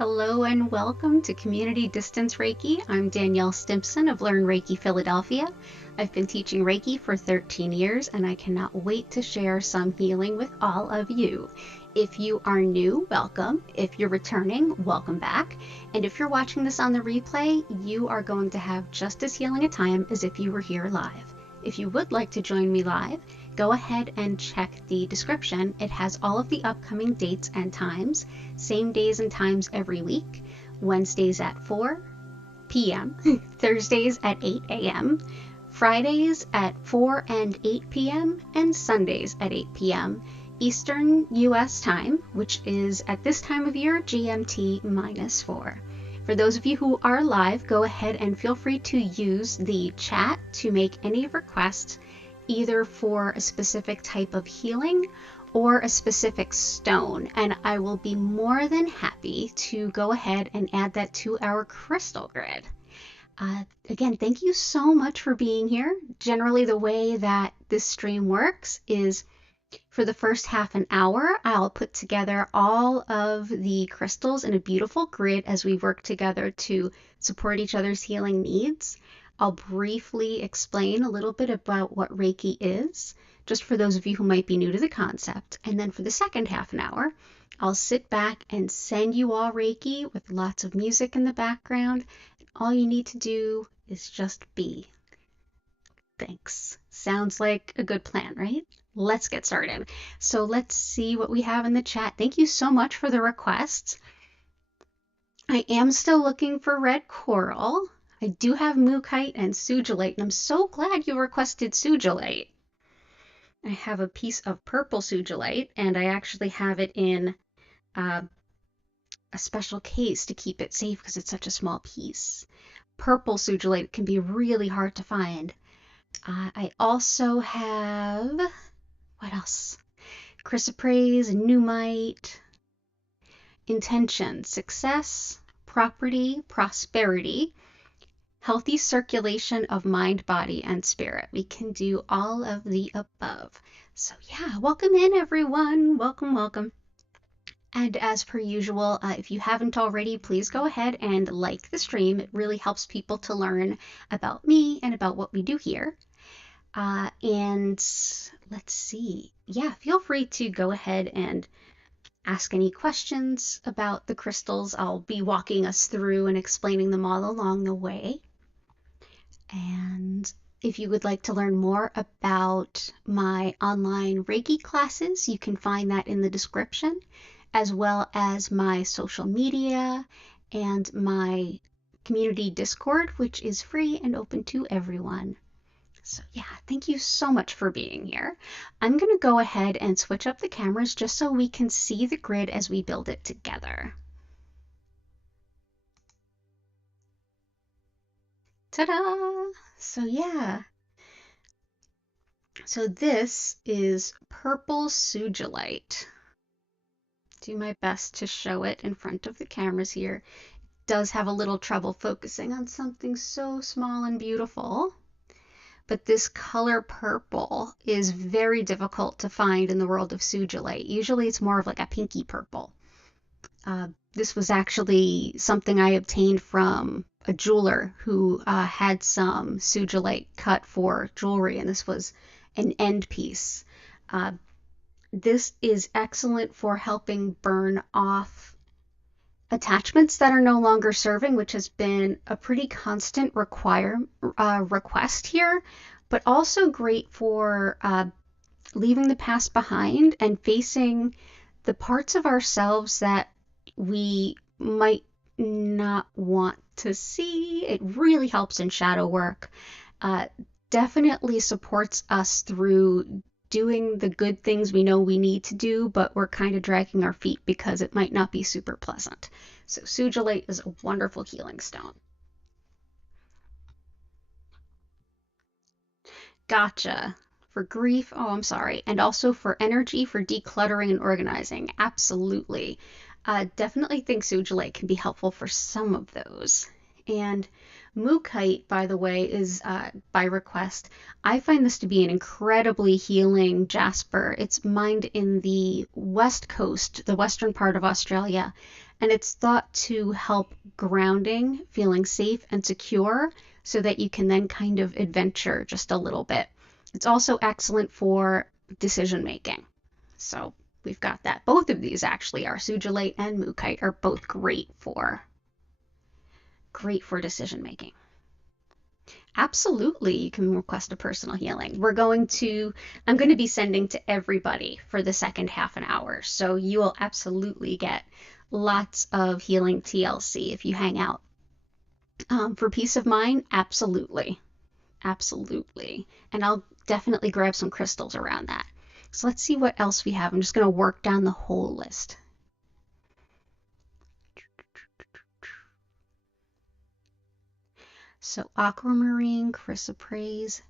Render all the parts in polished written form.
Hello and welcome to Community Distance Reiki. I'm Danielle Stimpson of Learn Reiki Philadelphia. I've been teaching Reiki for 13 years and I cannot wait to share some healing with all of you. If you are new, welcome. If you're returning, welcome back. And if you're watching this on the replay, you are going to have just as healing a time as if you were here live. If you would like to join me live, go ahead and check the description. It has all of the upcoming dates and times, same days and times every week, Wednesdays at 4 p.m., Thursdays at 8 a.m., Fridays at 4 and 8 p.m., and Sundays at 8 p.m. Eastern U.S. time, which is at this time of year, GMT -4. For those of you who are live, go ahead and feel free to use the chat to make any requests, either for a specific type of healing or a specific stone, and I will be more than happy to go ahead and add that to our crystal grid. Again, thank you so much for being here. Generally, the way that this stream works is for the first half an hour, I'll put together all of the crystals in a beautiful grid as we work together to support each other's healing needs. I'll briefly explain a little bit about what Reiki is, just for those of you who might be new to the concept. And then for the second half an hour, I'll sit back and send you all Reiki with lots of music in the background. All you need to do is just be. Thanks. Sounds like a good plan, right? Let's get started. So let's see what we have in the chat. Thank you so much for the requests. I am still looking for red coral. I do have mookaite and Sugilite, and I'm so glad you requested Sugilite. I have a piece of purple Sugilite, and I actually have it in a special case to keep it safe because it's such a small piece. Purple Sugilite can be really hard to find. I also have, what else? Chrysoprase, nuummite, intention, success, property, prosperity, healthy circulation of mind, body, and spirit. We can do all of the above. So yeah, welcome in everyone. Welcome, welcome. And as per usual, if you haven't already, please go ahead and like the stream. It really helps people to learn about me and about what we do here. And let's see. Yeah, feel free to go ahead and ask any questions about the crystals. I'll be walking us through and explaining them all along the way. And if you would like to learn more about my online Reiki classes, you can find that in the description, as well as my social media and my community Discord, which is free and open to everyone. So yeah, thank you so much for being here. I'm going to go ahead and switch up the cameras just so we can see the grid as we build it together. Ta-da! So yeah. So this is purple Sugilite. Do my best to show it in front of the cameras here. It does have a little trouble focusing on something so small and beautiful. But this color purple is very difficult to find in the world of Sugilite. Usually it's more of like a pinky purple. This was actually something I obtained from a jeweler who had some Sugilite cut for jewelry, and this was an end piece. This is excellent for helping burn off attachments that are no longer serving, which has been a pretty constant request here, but also great for leaving the past behind and facing the parts of ourselves that we might not want to see. It really helps in shadow work. Definitely supports us through doing the good things we know we need to do, but we're kind of dragging our feet because it might not be super pleasant. So Sugilite is a wonderful healing stone. Gotcha. For grief, oh, I'm sorry. And also for energy, for decluttering and organizing. Absolutely. Definitely think Sugilite can be helpful for some of those. And mookaite, by the way, is by request. I find this to be an incredibly healing jasper. It's mined in the west coast, the western part of Australia, and it's thought to help grounding, feeling safe and secure, so that you can then kind of adventure just a little bit. It's also excellent for decision making. So we've got that. Both of these actually are Sugilite and mookaite are both great for decision making. Absolutely, you can request a personal healing. I'm going to be sending to everybody for the second half an hour. So you will absolutely get lots of healing TLC if you hang out. For peace of mind, absolutely. Absolutely. And I'll definitely grab some crystals around that. So let's see what else we have. I'm just going to work down the whole list. So Aquamarine, chrysoprase.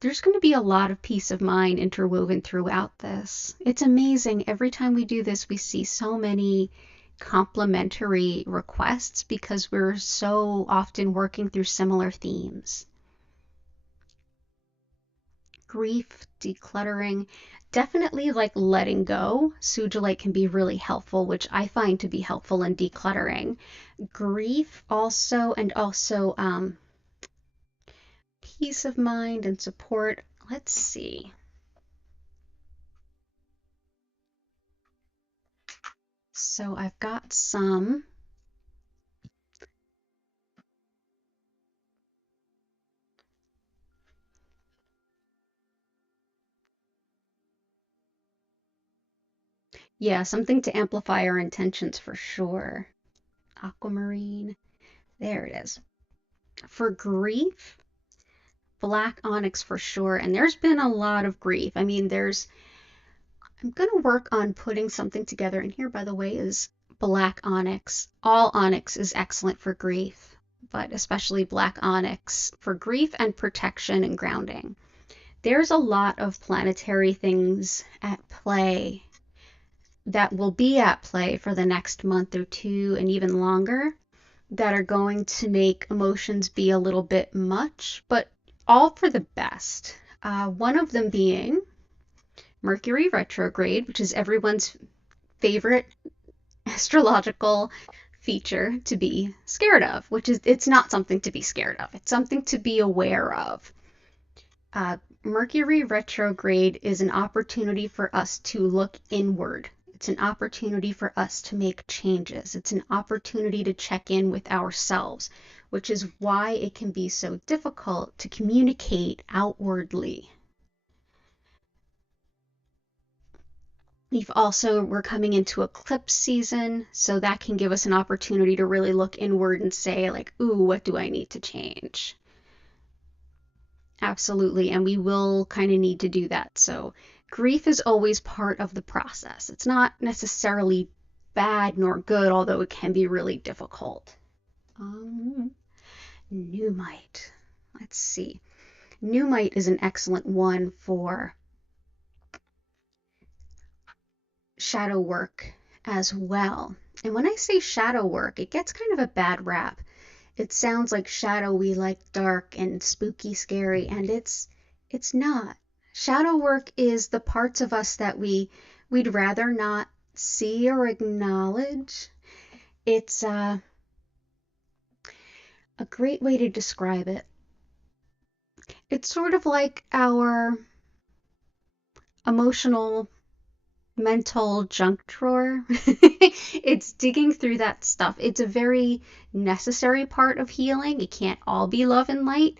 There's going to be a lot of peace of mind interwoven throughout this. It's amazing. Every time we do this, we see so many complementary requests because we're so often working through similar themes. Grief, decluttering, definitely like letting go. Sugilite can be really helpful, which I find to be helpful in decluttering. Grief also, and also peace of mind and support. Let's see. So I've got some. Yeah, something to amplify our intentions for sure. Aquamarine. There it is. For grief, black onyx for sure. And there's been a lot of grief. I mean, I'm going to work on putting something together. And here, by the way, is black onyx. All onyx is excellent for grief, but especially black onyx for grief and protection and grounding. There's a lot of planetary things at play that will be at play for the next month or two and even longer that are going to make emotions be a little bit much, but all for the best. One of them being Mercury Retrograde, which is everyone's favorite astrological feature to be scared of, which is it's not something to be scared of. It's something to be aware of. Mercury Retrograde is an opportunity for us to look inward. It's an opportunity for us to make changes. It's an opportunity to check in with ourselves, which is why it can be so difficult to communicate outwardly. We're coming into eclipse season, so that can give us an opportunity to really look inward and say, like, ooh, what do I need to change? Absolutely, and we will kind of need to do that. So grief is always part of the process. It's not necessarily bad nor good, although it can be really difficult. Nuummite. Let's see. Nuummite is an excellent one for shadow work as well. And when I say shadow work, it gets kind of a bad rap. It sounds like shadowy, like dark and spooky, scary, and it's not. Shadow work is the parts of us that we'd rather not see or acknowledge. It's a great way to describe it. It's sort of like our emotional, mental junk drawer. It's digging through that stuff. It's a very necessary part of healing. It can't all be love and light.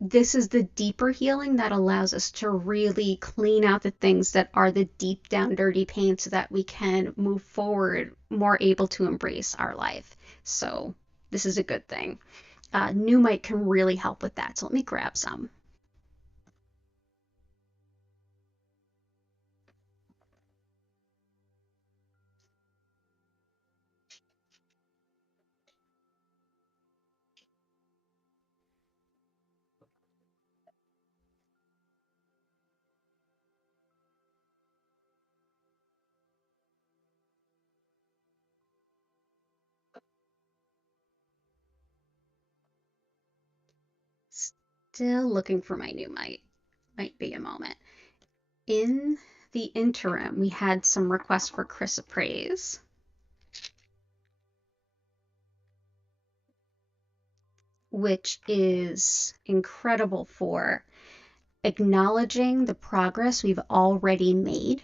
This is the deeper healing that allows us to really clean out the things that are the deep down dirty pain so that we can move forward more able to embrace our life. So this is a good thing. Nuummite can really help with that. So let me grab some. Still looking for my Nuummite. Might be a moment. In the interim, we had some requests for chrysoprase. which is incredible for acknowledging the progress we've already made,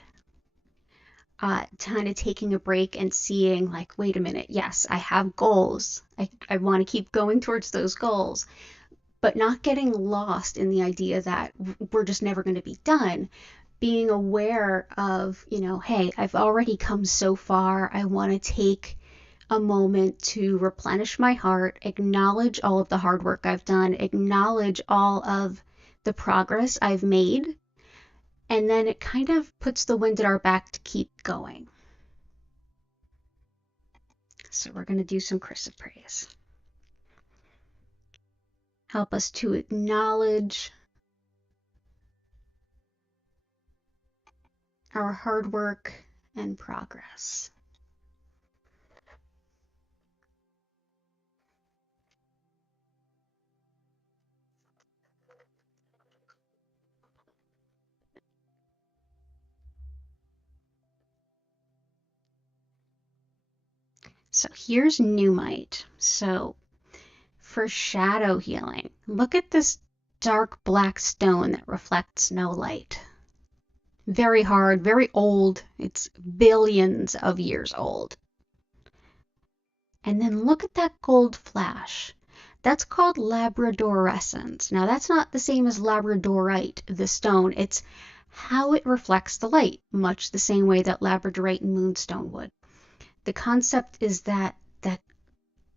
kind of taking a break and seeing like, wait a minute, yes, I have goals. I want to keep going towards those goals, but not getting lost in the idea that we're just never going to be done. Being aware of, hey, I've already come so far. I want to take a moment to replenish my heart, acknowledge all of the hard work I've done, acknowledge all of the progress I've made, and then it kind of puts the wind at our back to keep going. So we're going to do some chrysoprase. Help us to acknowledge our hard work and progress. So here's nuummite. So for shadow healing, look at this dark black stone that reflects no light. Very hard, very old. It's billions of years old. And then look at that gold flash. That's called labradorescence. Now, that's not the same as labradorite, the stone. It's how it reflects the light, much the same way that labradorite and moonstone would. The concept is that that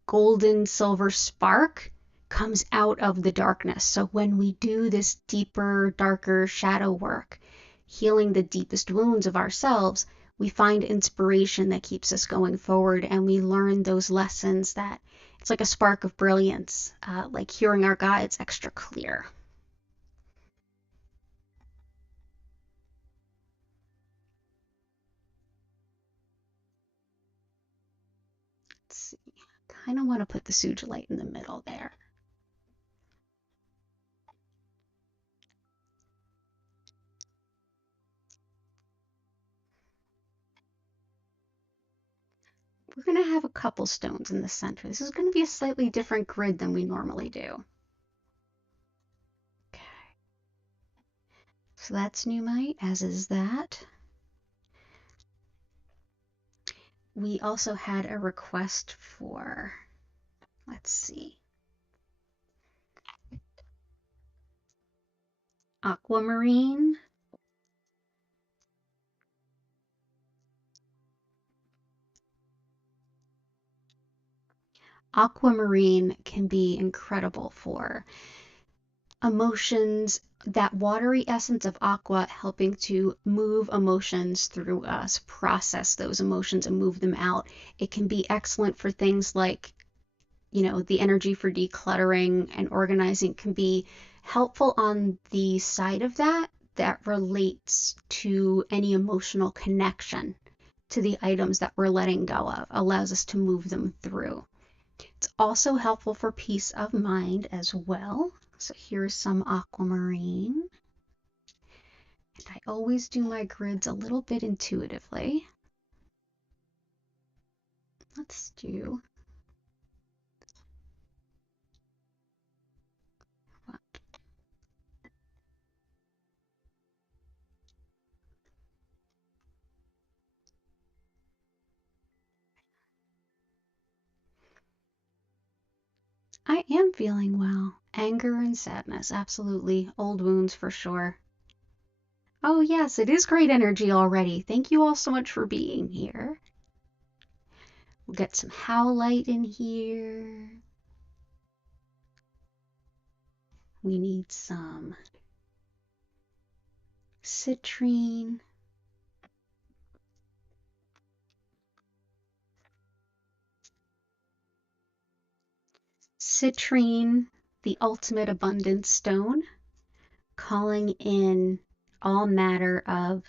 golden silver spark comes out of the darkness. So when we do this deeper, darker shadow work, healing the deepest wounds of ourselves, we find inspiration that keeps us going forward, and we learn those lessons that it's like a spark of brilliance, like hearing our guides extra clear. Let's see. Kind of want to put the Sugilite in the middle there. We're going to have a couple stones in the center. This is going to be a slightly different grid than we normally do. Okay. So that's nuummite, as is that. We also had a request for, let's see, aquamarine. Aquamarine can be incredible for emotions, that watery essence of aqua helping to move emotions through us, process those emotions and move them out. It can be excellent for things like, the energy for decluttering and organizing can be helpful on the side of that relates to any emotional connection to the items that we're letting go of, allows us to move them through. It's also helpful for peace of mind as well. So here's some aquamarine. And I always do my grids a little bit intuitively. Let's do what? I am feeling well. Anger and sadness, absolutely. Old wounds for sure. Oh, yes, it is great energy already. Thank you all so much for being here. We'll get some howlite in here. We need some citrine. Citrine, the ultimate abundance stone, calling in all matter of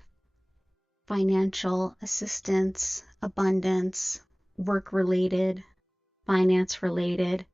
financial assistance, abundance, work related, finance related.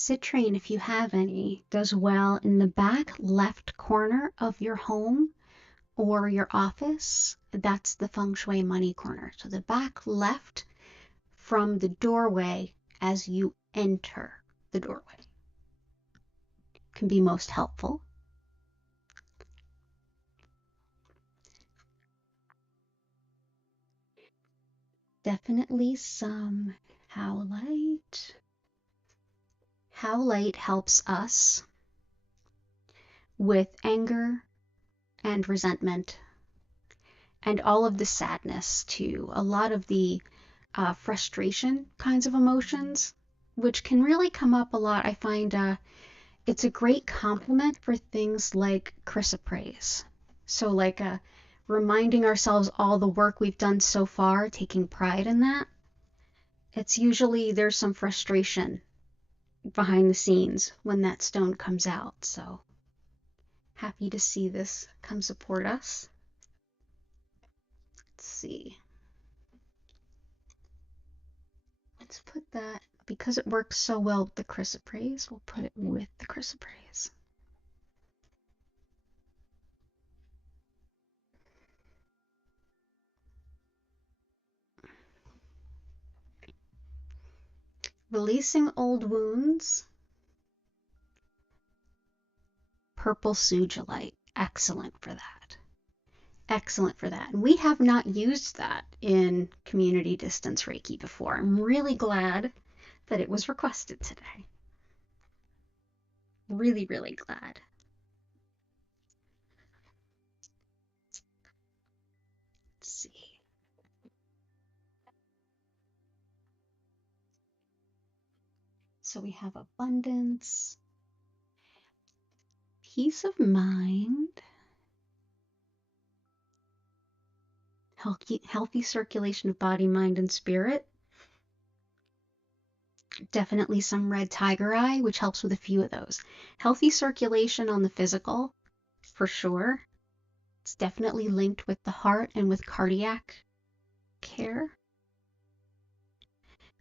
Citrine, if you have any, does well in the back left corner of your home or your office. That's the feng shui money corner. So the back left from the doorway as you enter the doorway can be most helpful. Definitely some howlite. Howlite helps us with anger and resentment and all of the sadness too. A lot of the frustration kinds of emotions, which can really come up a lot. I find it's a great complement for things like chrysoprase. So like reminding ourselves all the work we've done so far, taking pride in that. It's usually there's some frustration behind the scenes when that stone comes out. So happy to see this come support us. Let's see. Let's put that, because it works so well with the chrysoprase, we'll put it with the chrysoprase. Releasing old wounds. Purple Sugilite. Excellent for that. Excellent for that. And we have not used that in community distance Reiki before. I'm really glad that it was requested today. Really, really glad. Let's see. So we have abundance, peace of mind, healthy circulation of body, mind, and spirit. Definitely some red tiger eye, which helps with a few of those. Healthy circulation on the physical, for sure. It's definitely linked with the heart and with cardiac care.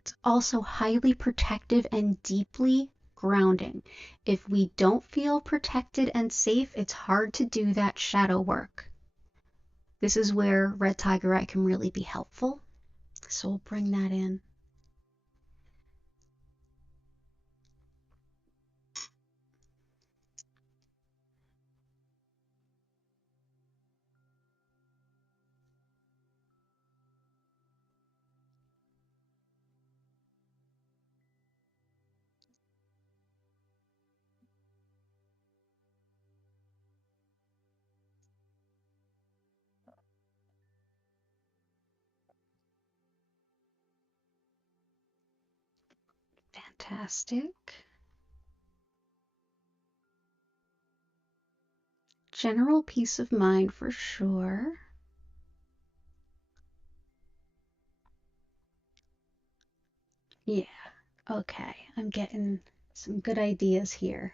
It's also highly protective and deeply grounding. If we don't feel protected and safe, it's hard to do that shadow work. This is where red tiger eye can really be helpful. So we'll bring that in. Fantastic. General peace of mind for sure. Yeah, okay. I'm getting some good ideas here.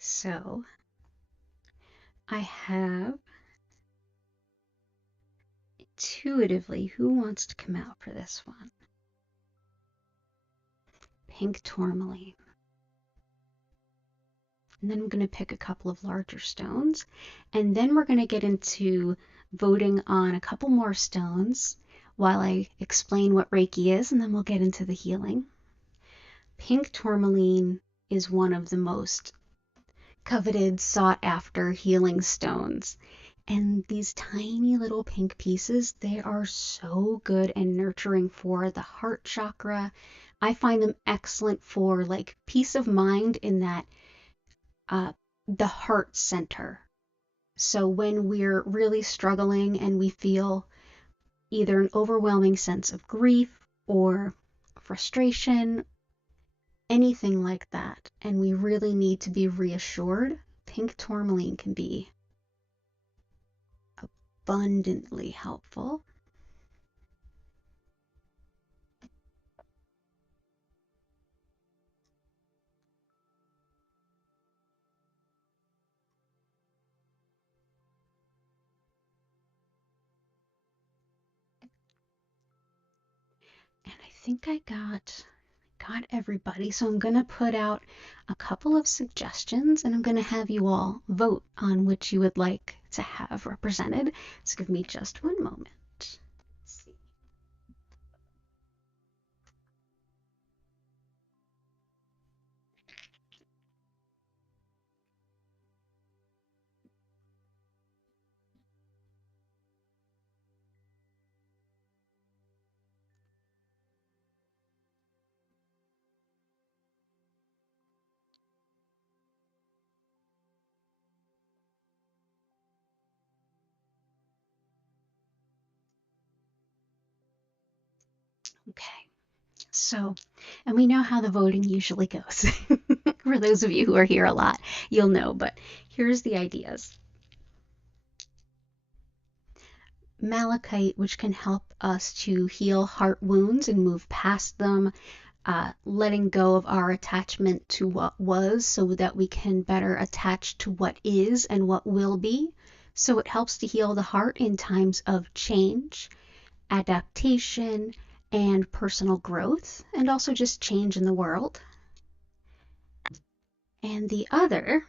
So I have intuitively, who wants to come out for this one? Pink tourmaline. And then I'm going to pick a couple of larger stones. And then we're going to get into voting on a couple more stones while I explain what Reiki is, and then we'll get into the healing. Pink tourmaline is one of the most coveted, sought after healing stones. And these tiny little pink pieces, they are so good and nurturing for the heart chakra. I find them excellent for like peace of mind in that the heart center. So when we're really struggling and we feel either an overwhelming sense of grief or frustration, anything like that, and we really need to be reassured, pink tourmaline can be abundantly helpful. think I got everybody. So I'm going to put out a couple of suggestions and I'm going to have you all vote on which you would like to have represented. So give me just one moment. Let's see. Okay. So, and we know how the voting usually goes. For those of you who are here a lot, you'll know, but here's the ideas. Malachite, which can help us to heal heart wounds and move past them, letting go of our attachment to what was so that we can better attach to what is and what will be. So it helps to heal the heart in times of change, adaptation, and personal growth, and also just change in the world. And the other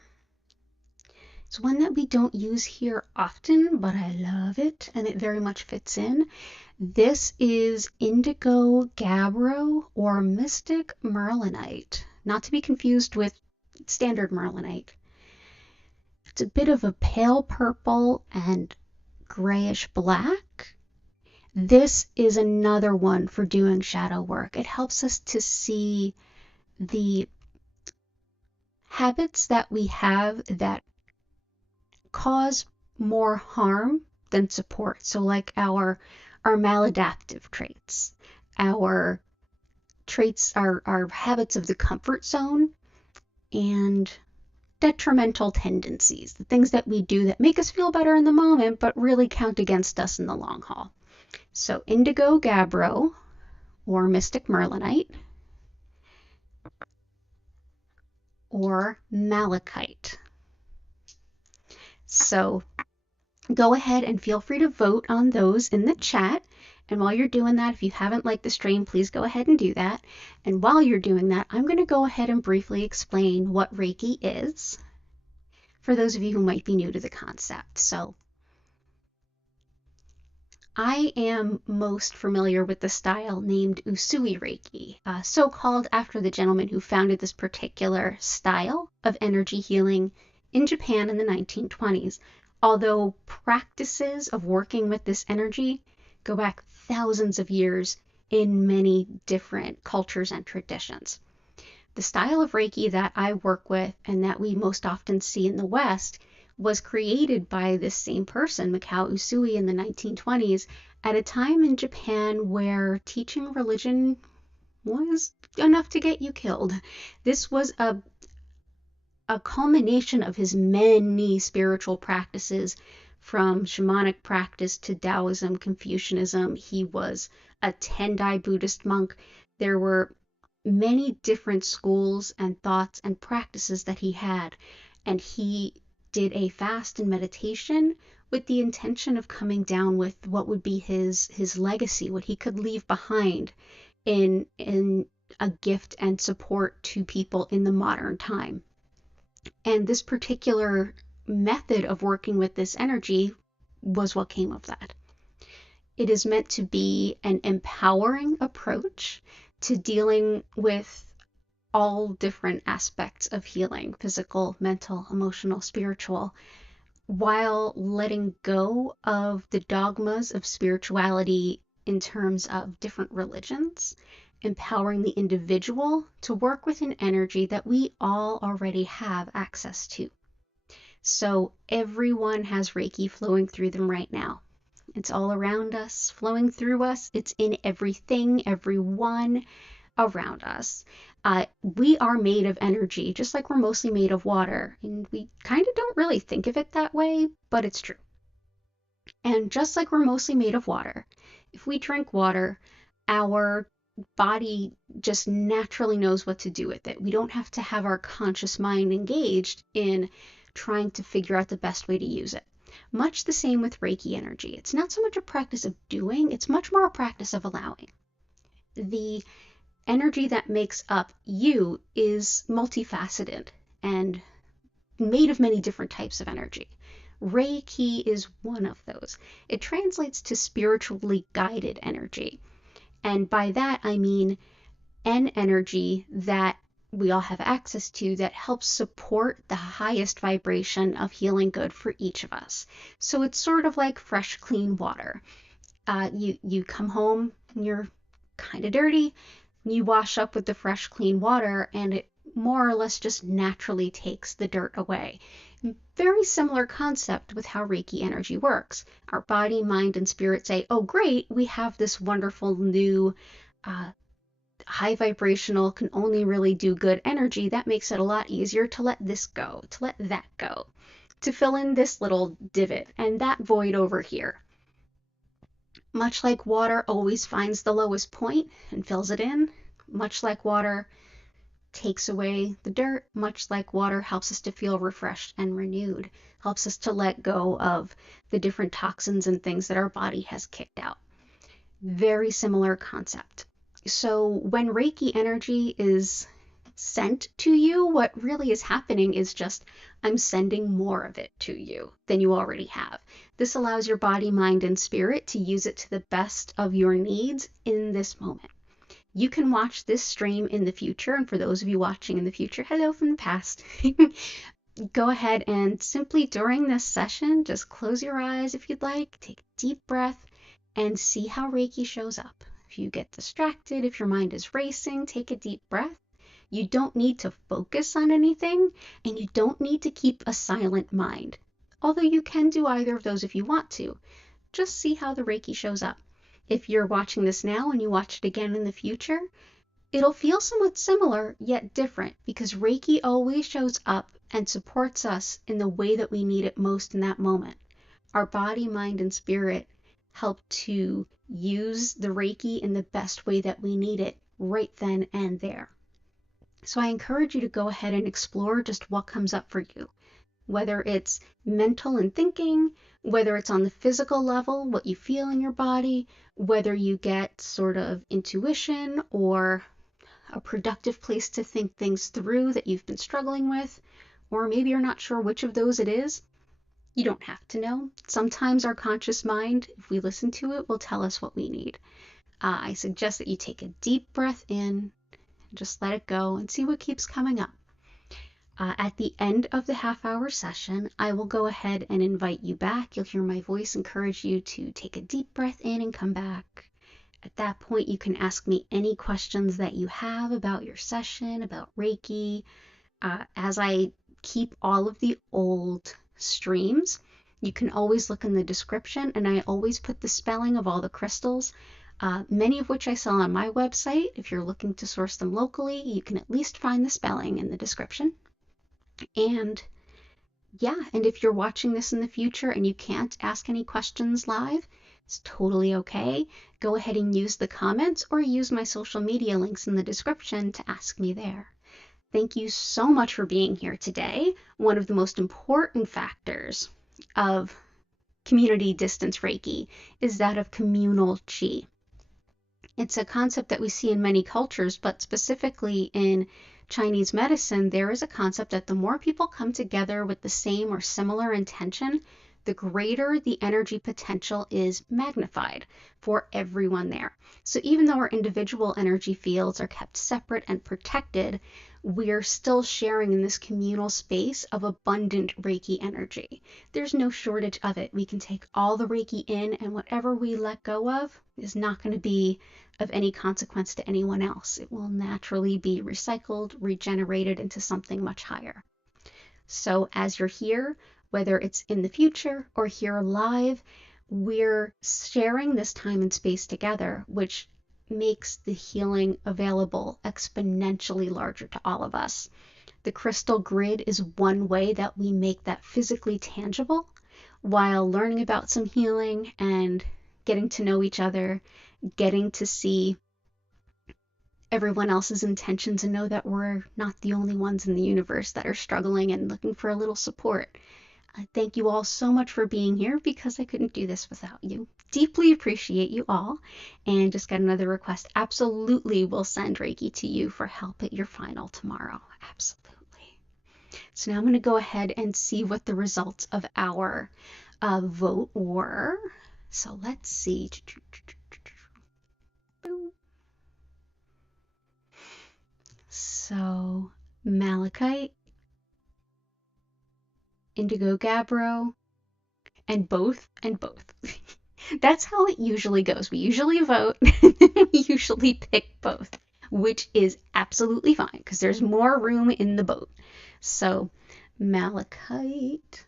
is one that we don't use here often, but I love it, and it very much fits in. This is Indigo, Gabbro, or Mystic Merlinite, not to be confused with standard Merlinite. It's a bit of a pale purple and grayish black. This is another one for doing shadow work. It helps us to see the habits that we have that cause more harm than support. So like our maladaptive traits, our traits, our habits of the comfort zone, and detrimental tendencies, the things that we do that make us feel better in the moment but really count against us in the long haul. So Indigo, Gabbro, or Mystic Merlinite, or Malachite. So go ahead and feel free to vote on those in the chat. And while you're doing that, if you haven't liked the stream, please go ahead and do that. And while you're doing that, I'm going to go ahead and briefly explain what Reiki is for those of you who might be new to the concept. So I am most familiar with the style named Usui Reiki, so called after the gentleman who founded this particular style of energy healing in Japan in the 1920s, although practices of working with this energy go back thousands of years in many different cultures and traditions. The style of Reiki that I work with and that we most often see in the West was created by this same person, Mikao Usui, in the 1920s, at a time in Japan where teaching religion was enough to get you killed. This was a culmination of his many spiritual practices, from shamanic practice to Taoism, Confucianism. He was a Tendai Buddhist monk. There were many different schools and thoughts and practices that he had, and he did a fast and meditation with the intention of coming down with what would be his legacy, what he could leave behind in a gift and support to people in the modern time. And this particular method of working with this energy was what came of that. It is meant to be an empowering approach to dealing with all different aspects of healing, physical, mental, emotional, spiritual, while letting go of the dogmas of spirituality in terms of different religions, empowering the individual to work with an energy that we all already have access to. So everyone has Reiki flowing through them right now. It's all around us, flowing through us. It's in everything, everyone around us. We are made of energy, just like we're mostly made of water. And we kind of don't really think of it that way, but it's true. And just like we're mostly made of water, if we drink water, our body just naturally knows what to do with it. We don't have to have our conscious mind engaged in trying to figure out the best way to use it. Much the same with Reiki energy. It's not so much a practice of doing, it's much more a practice of allowing. The energy that makes up you is multifaceted and made of many different types of energy. Reiki is one of those. It translates to spiritually guided energy. And by that, I mean an energy that we all have access to that helps support the highest vibration of healing good for each of us. So it's sort of like fresh, clean water. You come home and you're kind of dirty, you wash up with the fresh, clean water, and it more or less just naturally takes the dirt away. Very similar concept with how Reiki energy works. Our body, mind, and spirit say, oh, great, we have this wonderful new high vibrational, can only really do good energy. That makes it a lot easier to let this go, to let that go, to fill in this little divot and that void over here. Much like water always finds the lowest point and fills it in, much like water takes away the dirt, much like water helps us to feel refreshed and renewed, helps us to let go of the different toxins and things that our body has kicked out. Very similar concept. So when Reiki energy is sent to you, what really is happening is just I'm sending more of it to you than you already have. This allows your body, mind, and spirit to use it to the best of your needs in this moment. You can watch this stream in the future, and for those of you watching in the future, hello from the past. Go ahead and simply during this session, just close your eyes if you'd like, take a deep breath, and see how Reiki shows up. If you get distracted, if your mind is racing, take a deep breath. You don't need to focus on anything, and you don't need to keep a silent mind. Although you can do either of those if you want to. Just see how the Reiki shows up. If you're watching this now and you watch it again in the future, it'll feel somewhat similar yet different because Reiki always shows up and supports us in the way that we need it most in that moment. Our body, mind, and spirit help to use the Reiki in the best way that we need it right then and there. So I encourage you to go ahead and explore just what comes up for you, whether it's mental and thinking, whether it's on the physical level, what you feel in your body, whether you get sort of intuition or a productive place to think things through that you've been struggling with, or maybe you're not sure which of those it is. You don't have to know. Sometimes our conscious mind, if we listen to it, will tell us what we need. I suggest that you take a deep breath in, just let it go, and see what keeps coming up. At the end of the half-hour session, I will go ahead and invite you back. You'll hear my voice encourage you to take a deep breath in and come back. At that point, you can ask me any questions that you have about your session, about Reiki. As I keep all of the old streams, you can always look in the description, and I always put the spelling of all the crystals, many of which I sell on my website. If you're looking to source them locally, you can at least find the spelling in the description. And yeah, and if you're watching this in the future and you can't ask any questions live, it's totally okay. Go ahead and use the comments or use my social media links in the description to ask me there. Thank you so much for being here today. One of the most important factors of community distance Reiki is that of communal chi. It's a concept that we see in many cultures, but specifically in Chinese medicine, there is a concept that the more people come together with the same or similar intention, the greater the energy potential is magnified for everyone there. So even though our individual energy fields are kept separate and protected, we're still sharing in this communal space of abundant Reiki energy. There's no shortage of it. We can take all the Reiki in, and whatever we let go of is not going to be of any consequence to anyone else. It will naturally be recycled, regenerated into something much higher. So as you're here, whether it's in the future or here live, we're sharing this time and space together, which makes the healing available exponentially larger to all of us. The crystal grid is one way that we make that physically tangible while learning about some healing and getting to know each other, getting to see everyone else's intentions and know that we're not the only ones in the universe that are struggling and looking for a little support. I thank you all so much for being here because I couldn't do this without you. Deeply appreciate you all. And just got another request. Absolutely will send Reiki to you for help at your final tomorrow. Absolutely. So now I'm going to go ahead and see what the results of our vote were. So let's see. So Malachite, Indigo Gabbro, and both. That's how it usually goes. We usually vote, we usually pick both, which is absolutely fine because there's more room in the boat. So Malachite,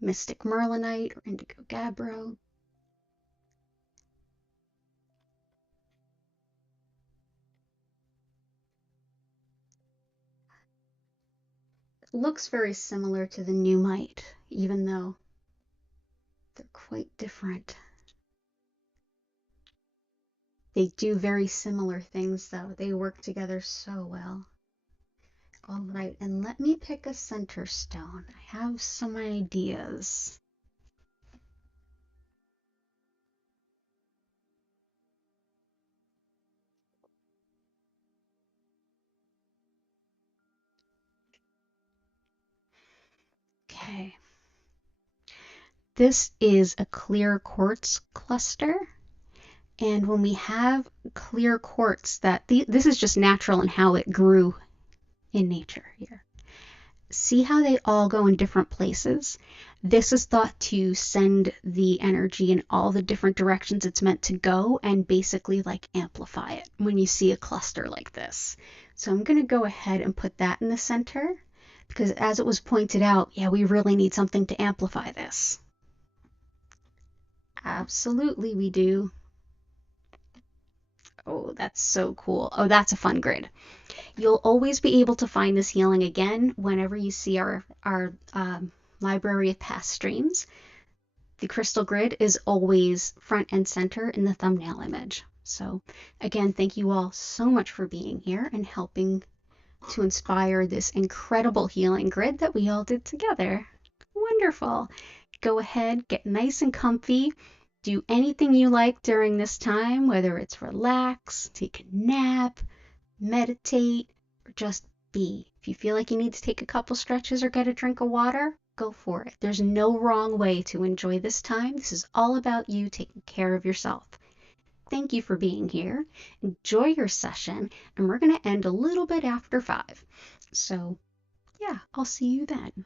Mystic Merlinite or Indigo Gabbro, looks very similar to the nuummite, even though they're quite different. They do very similar things, though. They work together so well. All right, and let me pick a center stone. I have some ideas. Okay. This is a clear quartz cluster. And when we have clear quartz, this is just natural in how it grew in nature here. See how they all go in different places? This is thought to send the energy in all the different directions it's meant to go and basically like amplify it when you see a cluster like this. So I'm going to go ahead and put that in the center because as it was pointed out, yeah, we really need something to amplify this. Absolutely we do. Oh, that's so cool. Oh, that's a fun grid. You'll always be able to find this healing again whenever you see our library of past streams. The crystal grid is always front and center in the thumbnail image. So again, thank you all so much for being here and helping to inspire this incredible healing grid that we all did together. Wonderful. Go ahead, get nice and comfy. Do anything you like during this time, whether it's relax, take a nap, meditate, or just be. If you feel like you need to take a couple stretches or get a drink of water, go for it. There's no wrong way to enjoy this time. This is all about you taking care of yourself. Thank you for being here. Enjoy your session, and we're going to end a little bit after 5. So, yeah, I'll see you then.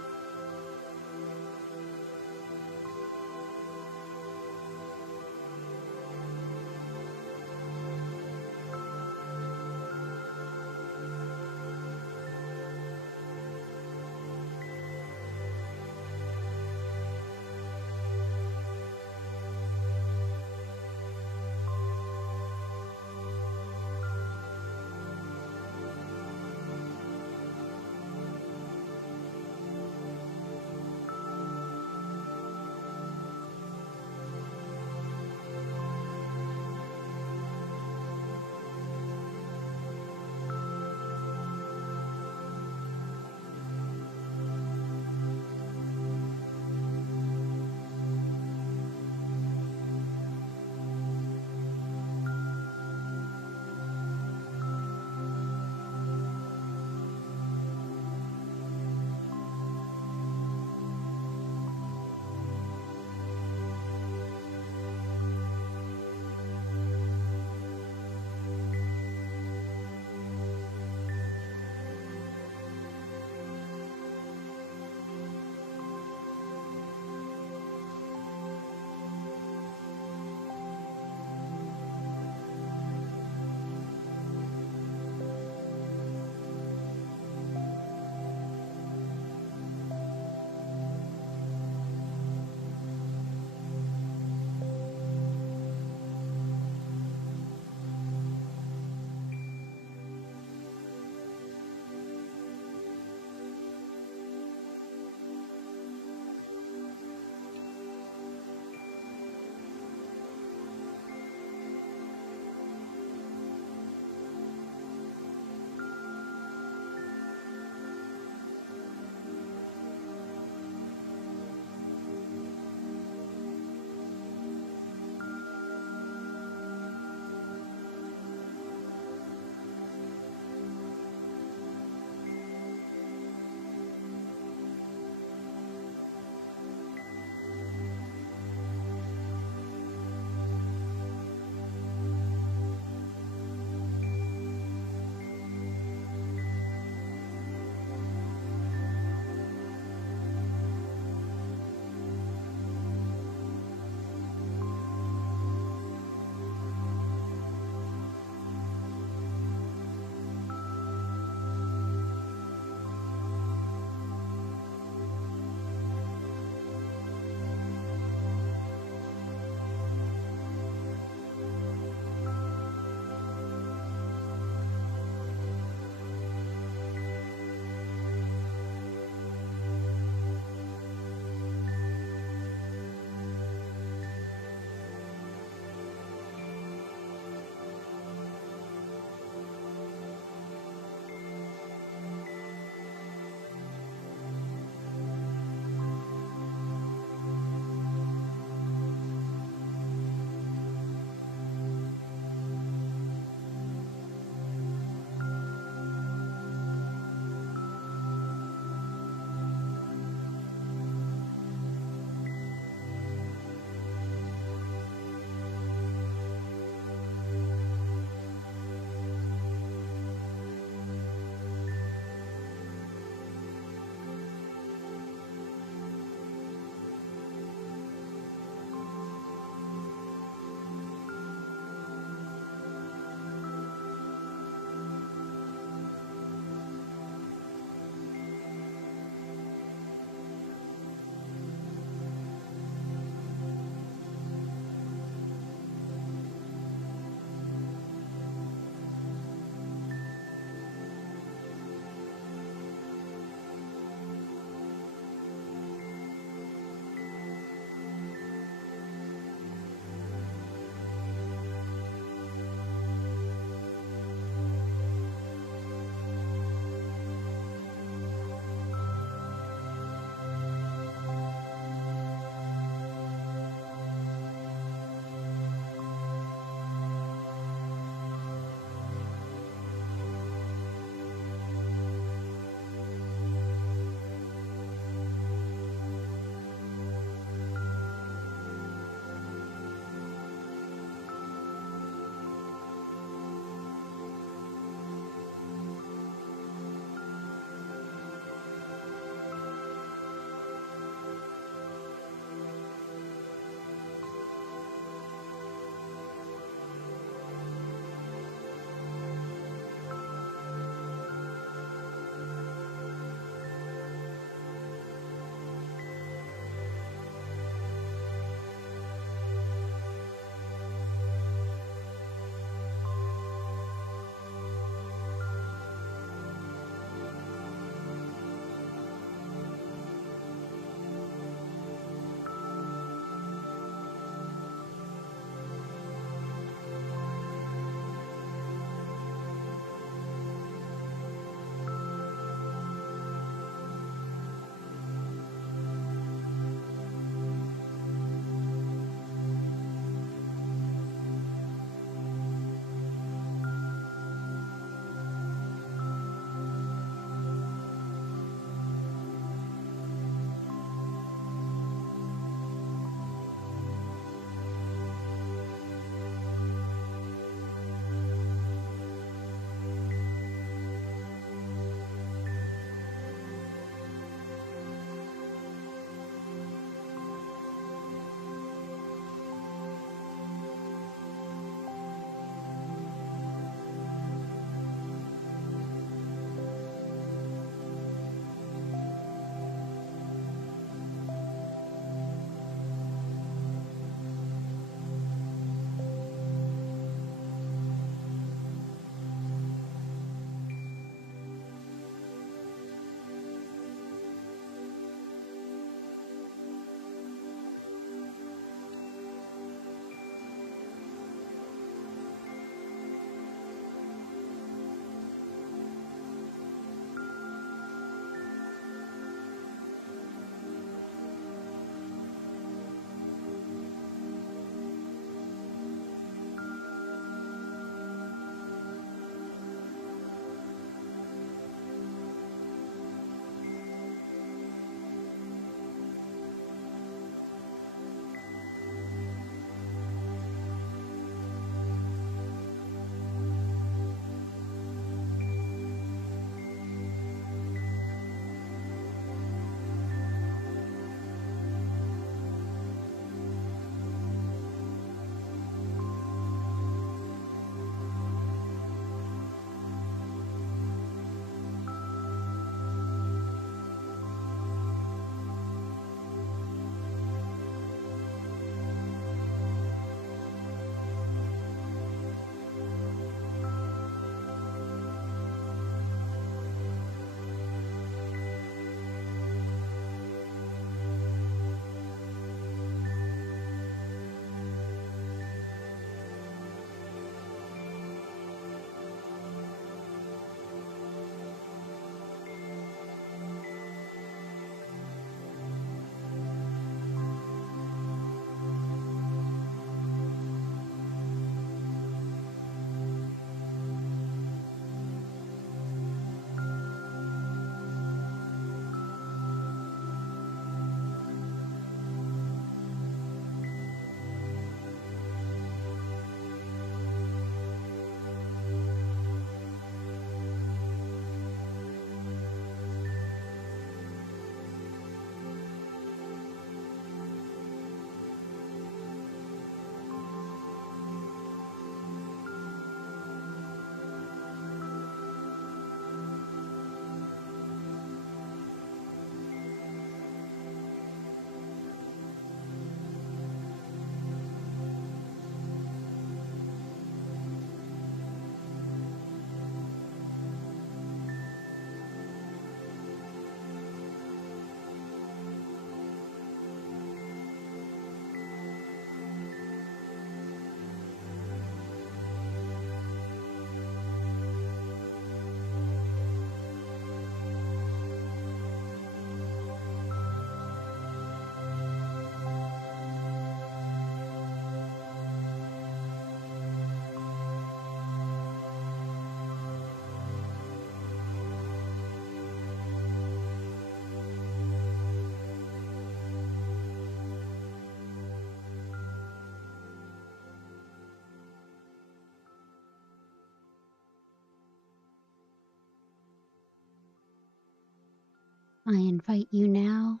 I invite you now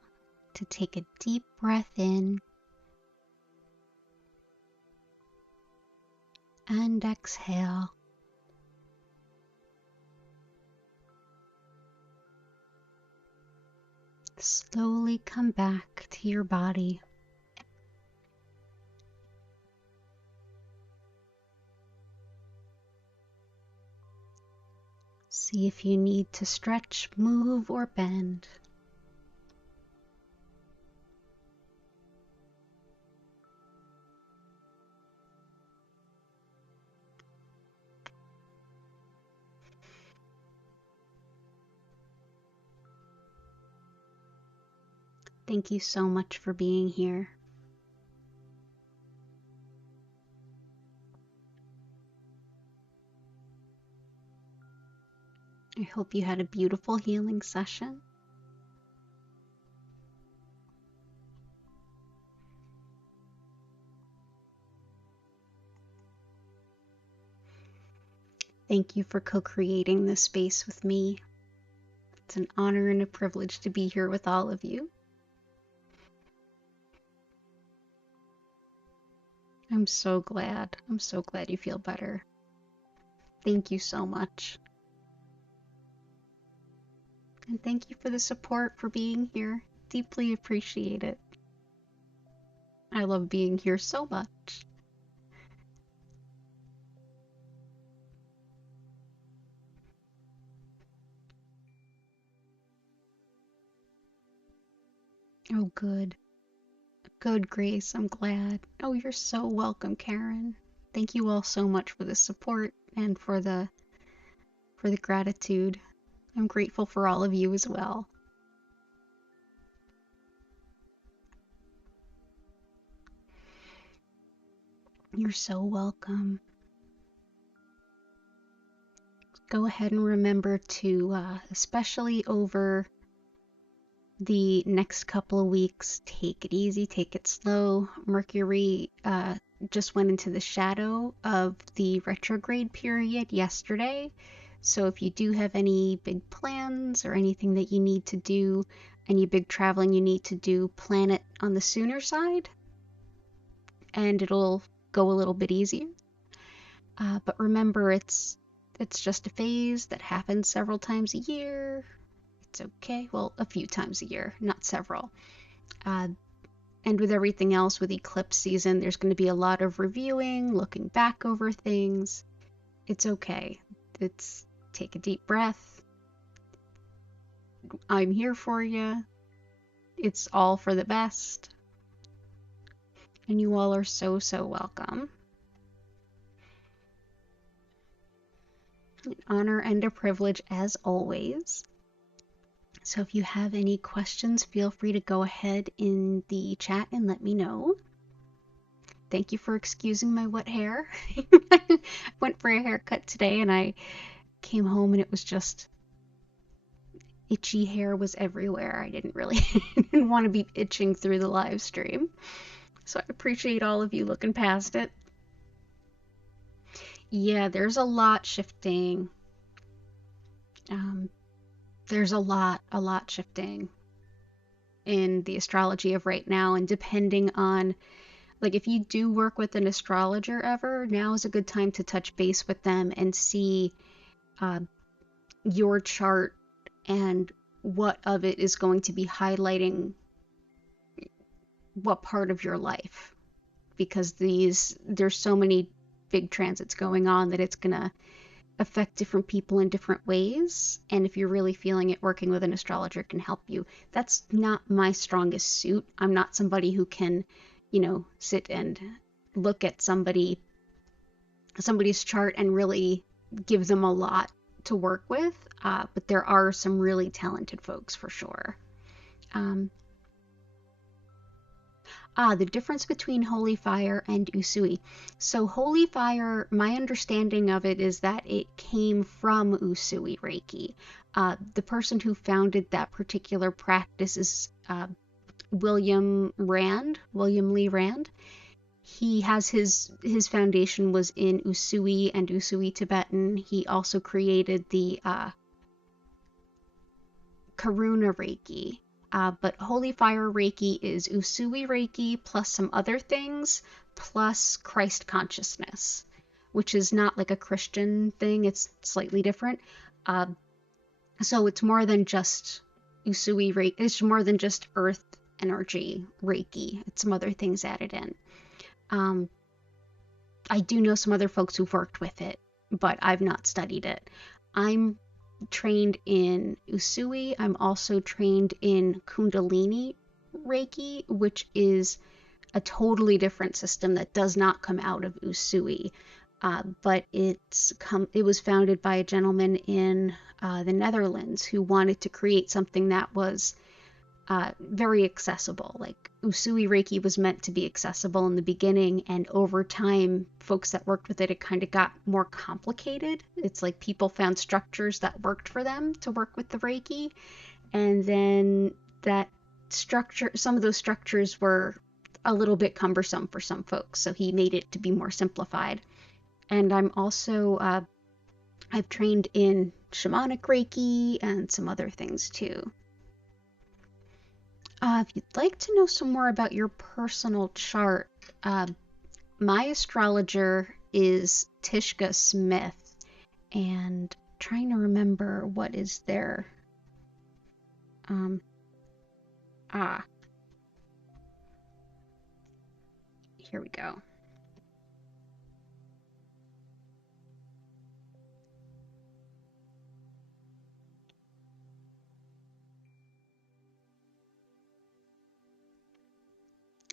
to take a deep breath in and exhale. Slowly come back to your body. See if you need to stretch, move, or bend. Thank you so much for being here. I hope you had a beautiful healing session. Thank you for co-creating this space with me. It's an honor and a privilege to be here with all of you. I'm so glad. I'm so glad you feel better. Thank you so much. And thank you for the support, for being here. Deeply appreciate it. I love being here so much. Oh, good. Good, Grace. I'm glad. Oh, you're so welcome, Karen. Thank you all so much for the support and for the gratitude. I'm grateful for all of you as well. You're so welcome. Go ahead and remember to, especially over the next couple of weeks, take it easy, take it slow. Mercury just went into the shadow of the retrograde period yesterday. So if you do have any big plans or anything that you need to do, any big traveling you need to do, plan it on the sooner side and it'll go a little bit easier. But remember, it's just a phase that happens several times a year. It's okay. Well, a few times a year, not several. And with everything else, with eclipse season, there's going to be a lot of reviewing, looking back over things. It's okay. Take a deep breath. I'm here for you. It's all for the best. And you all are so, so welcome. An honor and a privilege as always. So if you have any questions, feel free to go ahead in the chat and let me know. Thank you for excusing my wet hair. I went for a haircut today and I came home and it was just itchy hair was everywhere. I didn't want to be itching through the live stream. So I appreciate all of you looking past it. Yeah, there's a lot shifting. There's a lot shifting in the astrology of right now, and depending on, like, if you do work with an astrologer ever, now is a good time to touch base with them and see your chart and what of it is going to be highlighting what part of your life, because there's so many big transits going on that it's gonna affect different people in different ways, and if you're really feeling it, working with an astrologer can help you. That's not my strongest suit. I'm not somebody who can, sit and look at somebody's chart and really give them a lot to work with, but there are some really talented folks for sure. The difference between Holy Fire and Usui. So Holy Fire, my understanding of it is that it came from Usui Reiki. The person who founded that particular practice is William Lee Rand. He has his foundation was in Usui and Usui Tibetan. He also created the Karuna Reiki. But Holy Fire Reiki is Usui Reiki plus some other things, plus Christ consciousness, which is not like a Christian thing. It's slightly different. So it's more than just Usui Reiki. It's more than just earth energy Reiki. It's some other things added in. I do know some other folks who've worked with it, but I've not studied it. I'm trained in Usui. I'm also trained in Kundalini Reiki, which is a totally different system that does not come out of Usui. But it was founded by a gentleman in the Netherlands who wanted to create something that was very accessible. Like Usui Reiki was meant to be accessible in the beginning, and over time, folks that worked with it kind of got more complicated. It's like people found structures that worked for them to work with the Reiki, and then some of those structures were a little bit cumbersome for some folks, so he made it to be more simplified. And I'm also, I've trained in shamanic Reiki and some other things too. If you'd like to know some more about your personal chart, my astrologer is Tishka Smith, and trying to remember what is there. Here we go.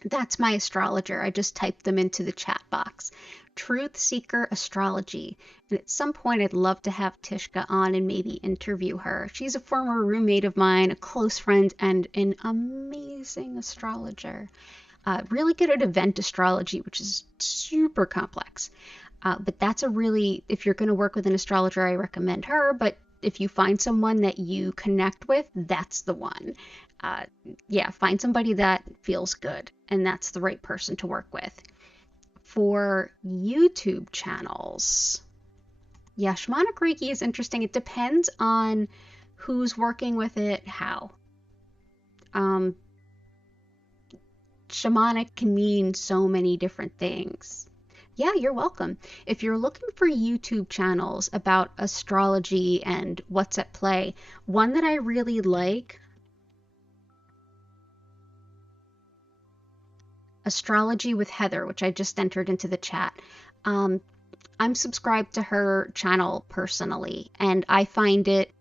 That's my astrologer. I just typed them into the chat box. Truth Seeker Astrology. And at some point, I'd love to have Tishka on and maybe interview her. She's a former roommate of mine, a close friend, and an amazing astrologer. Really good at event astrology, which is super complex. But that's if you're going to work with an astrologer, I recommend her. But if you find someone that you connect with, that's the one. Find somebody that feels good, and that's the right person to work with. For YouTube channels, shamanic Reiki is interesting. It depends on who's working with it, how. Shamanic can mean so many different things. Yeah, you're welcome. If you're looking for YouTube channels about astrology and what's at play, one that I really like, Astrology with Heather, which I just entered into the chat. I'm subscribed to her channel personally, and I find it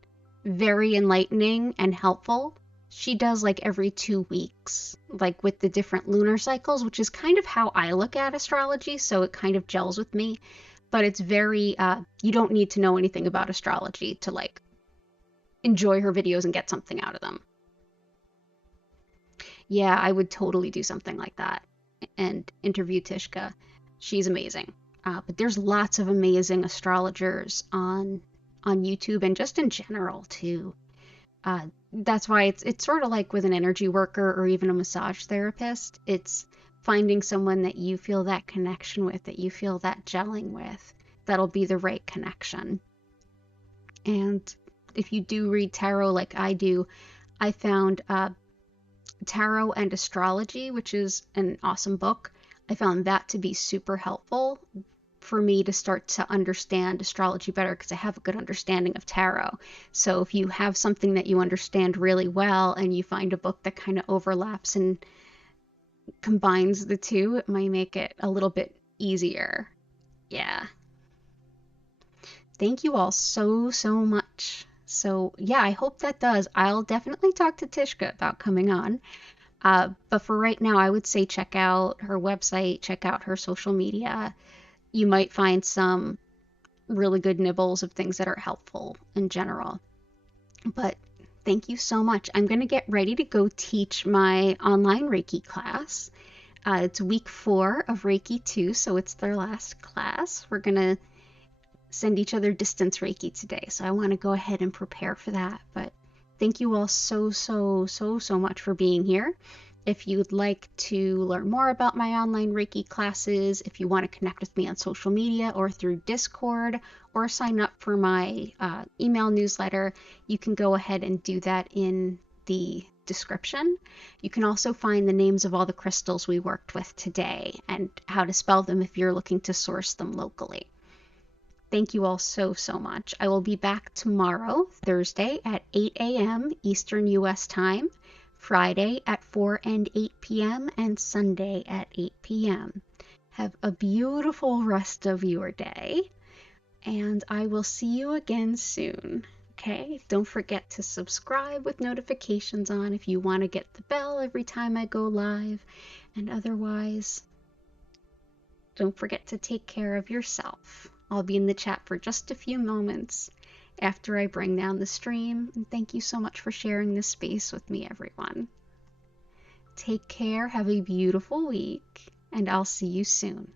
very enlightening and helpful. She does like every 2 weeks, like with the different lunar cycles, which is kind of how I look at astrology, so it kind of gels with me. But it's very, you don't need to know anything about astrology to like enjoy her videos and get something out of them. Yeah, I would totally do something like that and interview Tishka. She's amazing. But there's lots of amazing astrologers on YouTube and just in general too. That's why it's sort of like with an energy worker or even a massage therapist. It's finding someone that you feel that connection with, that you feel that gelling with. That'll be the right connection. And if you do read tarot like I do, I found Tarot and Astrology, which is an awesome book. I found that to be super helpful for me to start to understand astrology better because I have a good understanding of tarot. So if you have something that you understand really well and you find a book that kind of overlaps and combines the two, it might make it a little bit easier. Yeah. Thank you all so much. So yeah, I hope that does. I'll definitely talk to Tishka about coming on. But for right now, I would say check out her website, check out her social media. You might find some really good nibbles of things that are helpful in general. But thank you so much. I'm going to get ready to go teach my online Reiki class. It's week 4 of Reiki 2, so it's their last class. We're going to send each other distance Reiki today, so I want to go ahead and prepare for that. But thank you all so much for being here. If you'd like to learn more about my online Reiki classes, if you want to connect with me on social media or through Discord, or sign up for my email newsletter, you can go ahead and do that in the description. You can also find the names of all the crystals we worked with today and how to spell them if you're looking to source them locally. Thank you all so much. I will be back tomorrow, Thursday at 8 a.m. Eastern US time, Friday at 4 and 8 p.m., and Sunday at 8 p.m. Have a beautiful rest of your day, and I will see you again soon. Okay, don't forget to subscribe with notifications on if you want to get the bell every time I go live, and otherwise, don't forget to take care of yourself. I'll be in the chat for just a few moments after I bring down the stream, and thank you so much for sharing this space with me, everyone. Take care, have a beautiful week, and I'll see you soon.